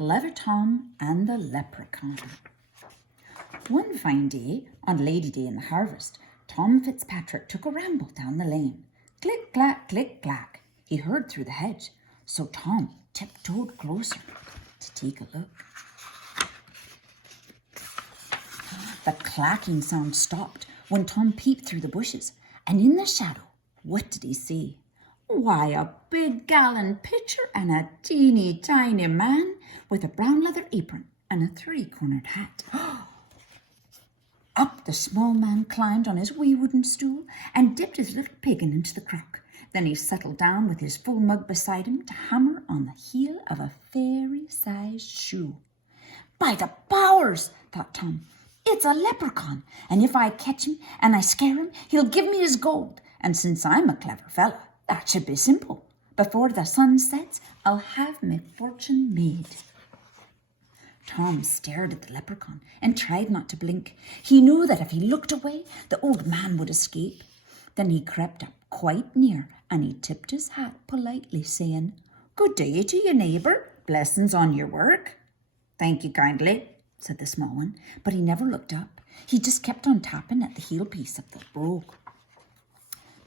Clever Tom and the Leprechaun. One fine day, on Lady Day in the harvest, Tom Fitzpatrick took a ramble down the lane. Click, clack, click, clack, he heard through the hedge, so Tom tiptoed closer to take a look. The clacking sound stopped when Tom peeped through the bushes, and in the shadow, what did he see? Why, a big gallon pitcher and a teeny tiny man with a brown leather apron and a three-cornered hat. Up the small man climbed on his wee wooden stool and dipped his little piggin into the crock. Then he settled down with his full mug beside him to hammer on the heel of a fairy-sized shoe. By the powers, thought Tom, it's a leprechaun, and if I catch him and I scare him, he'll give me his gold. And since I'm a clever fellow, that should be simple. Before the sun sets, I'll have my fortune made. Tom stared at the leprechaun and tried not to blink. He knew that if he looked away, the old man would escape. Then he crept up quite near and he tipped his hat politely, saying, "Good day to you, neighbour. Blessings on your work." "Thank you kindly," said the small one, but he never looked up. He just kept on tapping at the heel piece of the brogue.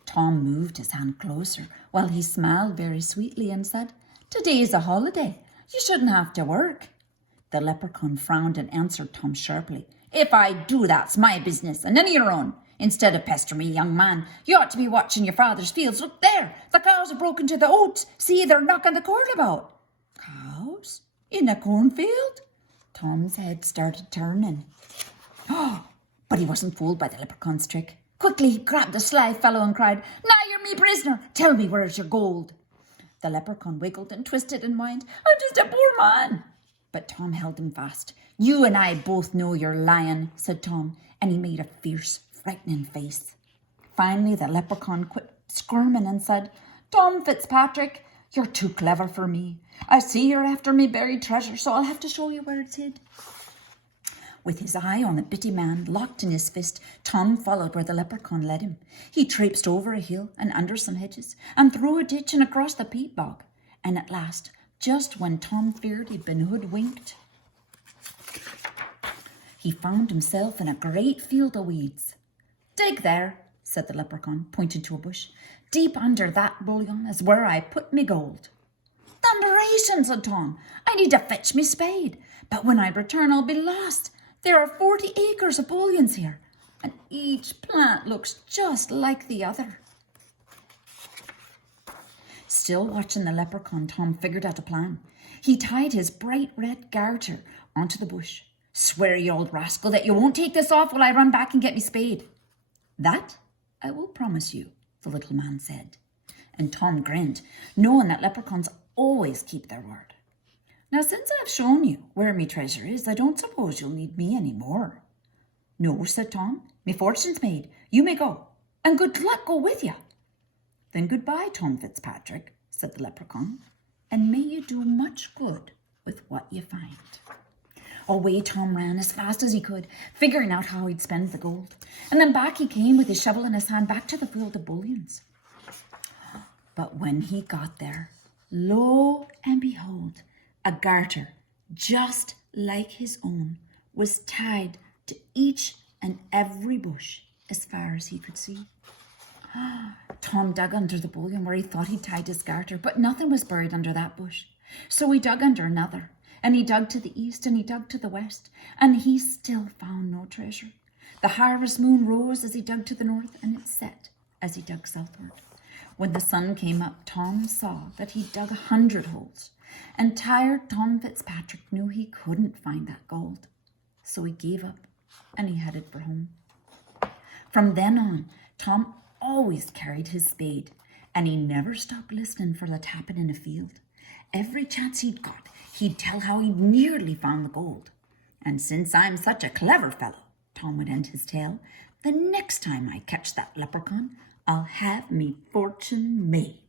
Tom moved his hand closer while he smiled very sweetly and said, "Today's a holiday. You shouldn't have to work." The leprechaun frowned and answered Tom sharply, "If I do, that's my business and none of your own. Instead of pestering me, young man, you ought to be watching your father's fields. Look there, the cows have broken to the oats. See, they're knocking the corn about." "Cows? In a cornfield?" Tom's head started turning. Oh, but he wasn't fooled by the leprechaun's trick. Quickly he grabbed the sly fellow and cried, "Now you're me prisoner. Tell me where's your gold." The leprechaun wiggled and twisted and whined, "I'm just a poor man." But Tom held him fast. "You and I both know you're lying," said Tom, and he made a fierce, frightening face. Finally, the leprechaun quit squirming and said, "Tom Fitzpatrick, you're too clever for me. I see you're after me buried treasure, so I'll have to show you where it's hid." With his eye on the bitty man locked in his fist, Tom followed where the leprechaun led him. He traipsed over a hill and under some hedges and through a ditch and across the peat bog. And at last, just when Tom feared he'd been hoodwinked, he found himself in a great field of weeds. "Dig there," said the leprechaun, pointing to a bush. "Deep under that bullion is where I put me gold." "Thunderation," said Tom. "I need to fetch me spade, but when I return I'll be lost. There are 40 acres of bullions here, and each plant looks just like the other." Still watching the leprechaun, Tom figured out a plan. He tied his bright red garter onto the bush. "Swear, you old rascal, that you won't take this off while I run back and get me spade." "That I will promise you," the little man said. And Tom grinned, knowing that leprechauns always keep their word. "Now, since I've shown you where me treasure is, I don't suppose you'll need me any more." "No," said Tom. "Me fortune's made. You may go, and good luck go with you." "Then goodbye, Tom Fitzpatrick," said the leprechaun, "and may you do much good with what you find." Away Tom ran as fast as he could, figuring out how he'd spend the gold. And then back he came with his shovel in his hand, back to the field of bullions. But when he got there, lo and behold, a garter, just like his own, was tied to each and every bush as far as he could see. Tom dug under the bullion where he thought he'd tied his garter, but nothing was buried under that bush. So he dug under another, and he dug to the east, and he dug to the west, and he still found no treasure. The harvest moon rose as he dug to the north, and it set as he dug southward. When the sun came up, Tom saw that he'd dug 100 holes, and tired Tom Fitzpatrick knew he couldn't find that gold. So he gave up, and he headed for home. From then on, Tom always carried his spade, and he never stopped listening for the tapping in a field. Every chance he'd got, he'd tell how he'd nearly found the gold. "And since I'm such a clever fellow," Tom would end his tale, "the next time I catch that leprechaun, I'll have me fortune made."